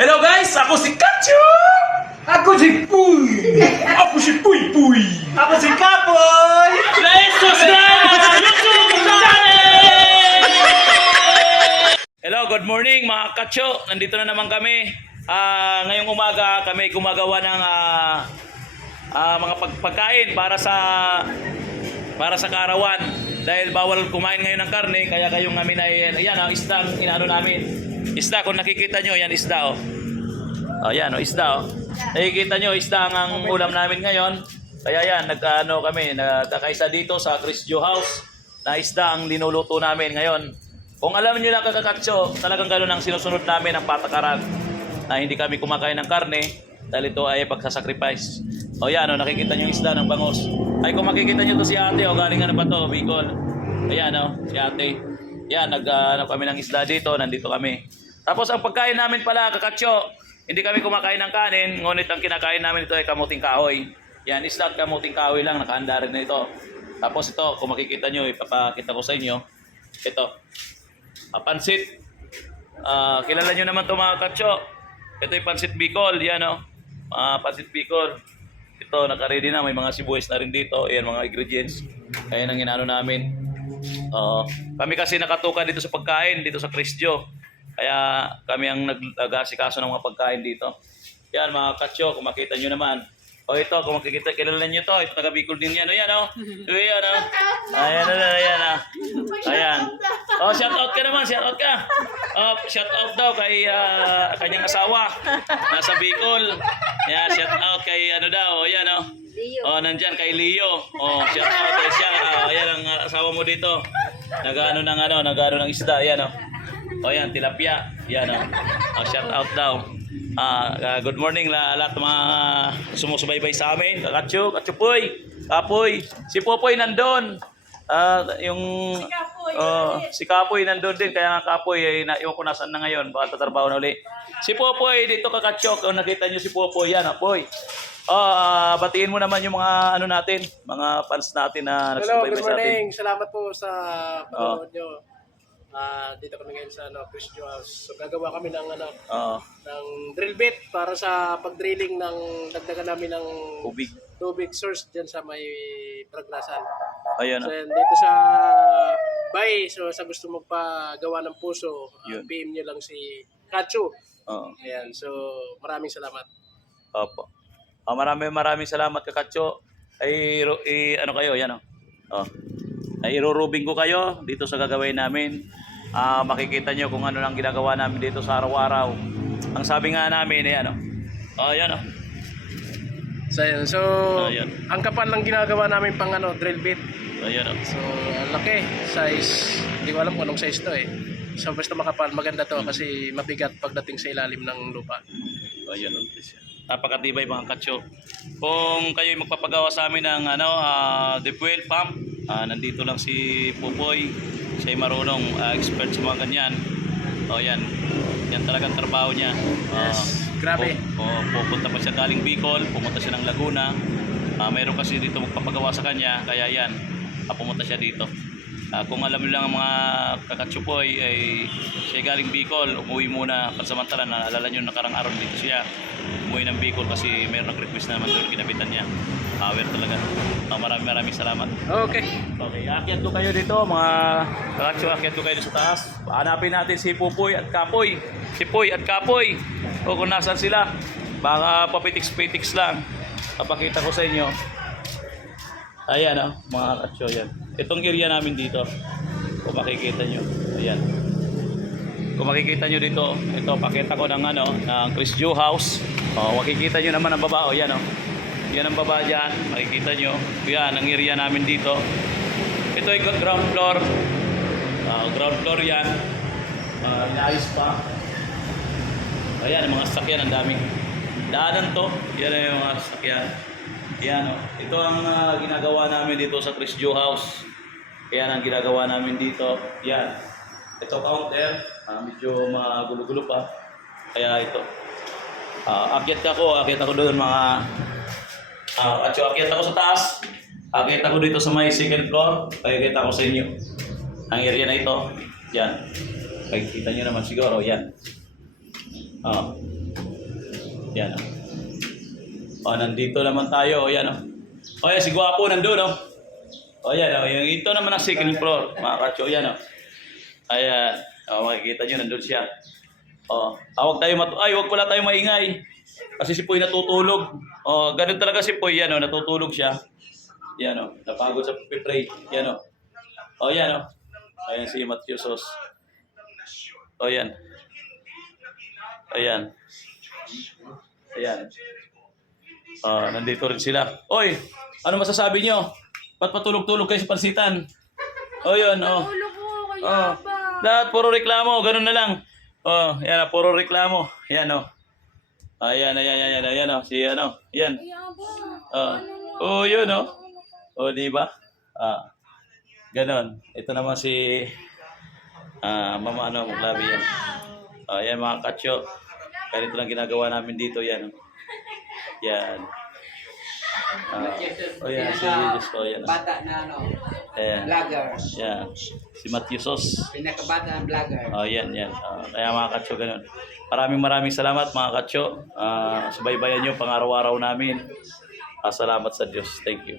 Hello guys, ako si Kacho! Ako si Puy! Ako si Puy Puy! Ako si Kapoy! Let's subscribe to our YouTube channel! Hello, good morning mga Kacho. Nandito na naman kami. Ngayong umaga kami gumagawa ng mga pagkain para sa kaarawan. Dahil bawal kumain ngayon ng karne, kaya kayong namin ay ayan, isda ang inaano namin. Isda, kung nakikita nyo, yan isda oh. Ayan oh, isda oh. Nakikita nyo, isda ang ulam namin ngayon. Kaya yan, nagkakaisa dito sa Chris Joe House na isda ang linuluto namin ngayon. Kung alam nyo lang kakakatso, talagang gano'n ang sinusunod namin ang patakaran na hindi kami kumakain ng karne dahil ito ay pagsasacrifice. O yan oh, nakikita nyo yung isda ng bangos. Ay kung makikita nyo to si ate oh, galing ano ba to, Bicol. Ayan oh, si ate. Yan, kami ng isda dito, nandito kami. Tapos ang pagkain namin pala, kakatso, hindi kami kumakain ng kanin, ngunit ang kinakain namin ito ay kamuting kahoy. Yan, isda at kamuting kahoy lang, nakaanda rin na ito. Tapos ito, kung makikita nyo, ipapakita ko sa inyo. Ito, pansit. Kilala nyo naman ito mga kakatso. Ito ay pansit Bicol, yan o. Pansit Bicol. Ito, naka-ready na, may mga sibuyas na rin dito. Ayan, mga ingredients. Ayan ang inano namin. Kami kasi nakatuka dito sa pagkain, dito sa Chris Joe. Kaya kami ang nag-asikaso ng mga pagkain dito. Yan mga Kacho, kung makita nyo naman. O ito, kung makikita, kilala nyo to. Ito taga Bicol din yan. O yan o. Ayan o. Ayan o. Ayan o. Ayan. O, shout out ka naman. Shout out ka. O, shout out daw kay kanyang asawa. Nasa Bicol. Yan, shout out kay ano daw. O yan o. O, nandyan kay Leo. O, shout out kay siya. Ayan ang asawa mo dito. Nag-ano ng isda. Ayan o. O yan, tilapia. Yan o. Shout out daw. Good morning lahat ng mga sumusubaybay sa amin. Kacho, Kachupoy, Kapoy. Si Popoy nandun. Si Kapoy nandun din. Kaya nga Kapoy, naiwan ko nasan na ngayon. Baka tatrabaho na uli. Si Popoy, dito ka Kacho. Kung nakita nyo si Popoy, yan Poy. Batiin mo naman yung mga ano natin, mga fans natin na nagsubaybay sa atin. Hello, good morning. Salamat po sa panonood nyo. Dito kami ngayon sa Chris Joe House. So gagawa kami ng ng drill bit para sa pag-drilling ng dagdagan namin ng tubig source diyan sa may Praglasan. Ayan. So dito sa Bay, so sa gusto magpagawa ng puso, PM nyo lang si Kacho. Ayan, so maraming salamat. Opo. Maraming salamat Kakacho. Ano kayo, yan ay irurubing ko kayo dito sa gagawin namin. Makikita nyo kung ano lang ginagawa namin dito sa araw-araw. Ang sabi nga namin ay yan So, ayan. So ang kapal lang ginagawa namin pang drill bit. Ayan So ang laki, size, hindi ko alam kung anong size to eh. So basta makapal, maganda to kasi mabigat pagdating sa ilalim ng lupa. Ayan napakatibay mga Kacho. Kung kayo magpapagawa sa amin ng the fuel pump, nandito lang si Pupoy. Siya ay marunong, expert sa mga ganyan. Yan talagang trabaho niya. Grabe. Pupunta pa siya galing Bicol, pumunta siya ng Laguna. Mayroon kasi dito magpapagawa sa kanya, kaya yan, pumunta siya dito. Kung alam niyo lang ang mga Kakachupoy ay siya galing Bicol, umuwi muna pansamantala. Naalala nyo nakarang araw dito siya umuwi ng Bicol kasi mayroon nag-request na naman doon, kinabitan niya. Power talaga. Maraming salamat. Okay, akyat ko kayo dito mga Kakacho, akyat ko kayo dito sa taas. Hanapin natin si Pupoy at Kapoy. Si Poy at Kapoy. O kung nasan sila, baka papitiks-petiks lang. Papakita ko sa inyo. Ayan mga Kakacho, yan. Itong area namin dito, kung makikita nyo, ayan. Kung makikita nyo dito, ito, pakita ko ng ng Chris Joe House. Makikita nyo naman ang baba, yan yan ang baba dyan, makikita nyo. Yan, ang area namin dito. Ito ay ground floor. Ground floor yan. Inaayos pa. Ayan, ang mga sasakyan, ang daming daanan to. Yan ang mga sasakyan. Yan ito ang ginagawa namin dito sa Chris Joe House. Yan ang ginagawa namin dito. Yan. Ito counter. Medyo magulo-gulo pa. Kaya ito. Akyat ako doon mga akyat ako sa taas. Akyat ako dito sa may second floor. Pakikita ko sa inyo ang area na ito. Yan. Pakikita nyo naman siguro. Yan. Yan o. O, nandito naman tayo. O, yan o. O, yan, si Guapo nandun o. O, yan o. Yung ito naman ang second floor, mga kacho. Yan o. Ayan. O, makikita nyo, nandun siya. O, huwag pala tayo maingay. Kasi si Poy natutulog. O, ganun talaga si Poy. Yan o, natutulog siya. Yan o, napagod sa pipray. Yan o. O, yan o. Ayan si Matthew Sos. O, yan. Ayan. Ayan. Nandito rin sila. Oy, ano masasabi nyo? Ba't patulog-tulog kayo sa pansitan? O, yun, o. Ulo ko, Oh, kaya ba? lahat puro reklamo, ganun na lang. Oh, yan puro reklamo. Yan oh. Ayan, oh. Si ano, yan. Kaya ba? Oh, yun oh. Oh, di ba? Ganon. Ito naman si Mama Maglabi yan. Yan mga katsyo. Ganito lang ginagawa namin dito yan. Yan. Yan si Jesus ko yan. Bata na Ayan. vlogger. Yan. Si Matthew Sos. Pinakabata na vlogger. Yan. Kaya mga katsyo, ganun. Maraming salamat mga katsyo. Subaybayan nyo pang araw-araw namin. Salamat sa Diyos. Thank you.